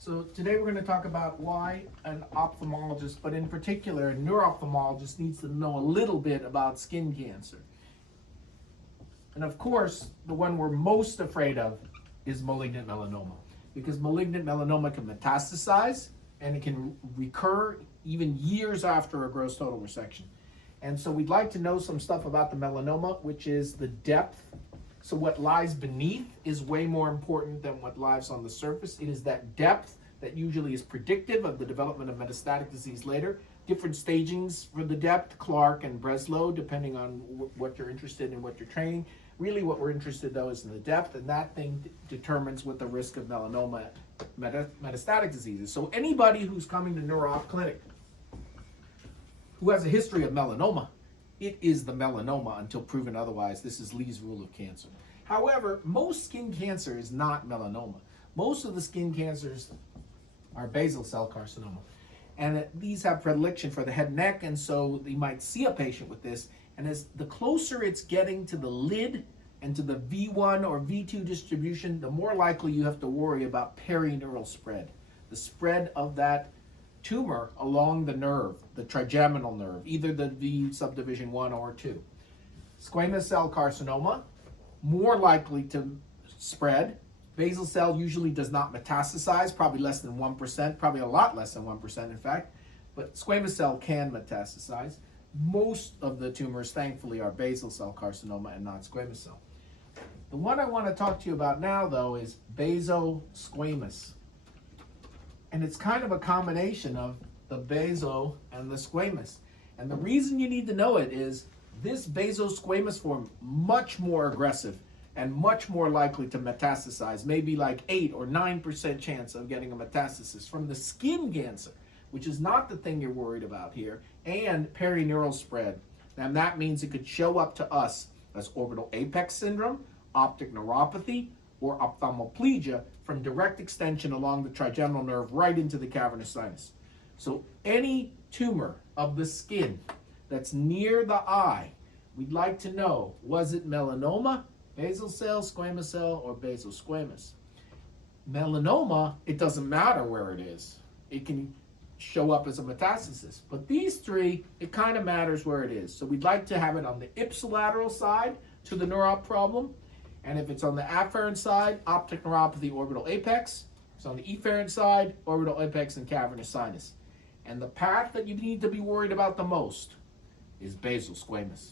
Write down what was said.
So today we're going to talk about why an ophthalmologist, but in particular a neuro-ophthalmologist, needs to know a little bit about skin cancer. And of course, the one we're most afraid of is malignant melanoma, because malignant melanoma can metastasize and it can recur even years after a gross total resection. And so we'd like to know some stuff about the melanoma, which is the depth. So what lies beneath is way more important than what lies on the surface. It is that depth that usually is predictive of the development of metastatic disease later. Different stagings for the depth, Clark and Breslow, depending on what you're interested in, what you're training. Really what we're interested though is in the depth, and that thing determines what the risk of melanoma metastatic disease is. So anybody who's coming to Neuro Op Clinic who has a history of melanoma, it is the melanoma until proven otherwise. This is Lee's rule of cancer. However, most skin cancer is not melanoma. Most of the skin cancers are basal cell carcinoma. And these have predilection for the head and neck, and so you might see a patient with this, and as the closer it's getting to the lid and to the V1 or V2 distribution, the more likely you have to worry about perineural spread, the spread of that tumor along the nerve, the trigeminal nerve, either the V subdivision 1 or 2. Squamous cell carcinoma, more likely to spread. Basal cell usually does not metastasize, probably less than 1%, probably a lot less than 1% in fact, but squamous cell can metastasize. Most of the tumors, thankfully, are basal cell carcinoma and not squamous cell. The one I want to talk to you about now, though, is basosquamous. And it's kind of a combination of the baso and the squamous. And the reason you need to know it is this basosquamous form, much more aggressive and much more likely to metastasize, maybe like 8 or 9% chance of getting a metastasis from the skin cancer, which is not the thing you're worried about here, and perineural spread. And that means it could show up to us as orbital apex syndrome, optic neuropathy, or ophthalmoplegia from direct extension along the trigeminal nerve right into the cavernous sinus. So any tumor of the skin that's near the eye, we'd like to know, was it melanoma, basal cell, squamous cell, or basosquamous? Melanoma, it doesn't matter where it is. It can show up as a metastasis. But these three, it kind of matters where it is. So we'd like to have it on the ipsilateral side to the neurop problem. And if it's on the afferent side, optic neuropathy, orbital apex. If it's on the efferent side, orbital apex and cavernous sinus. And the path that you need to be worried about the most is basal squamous.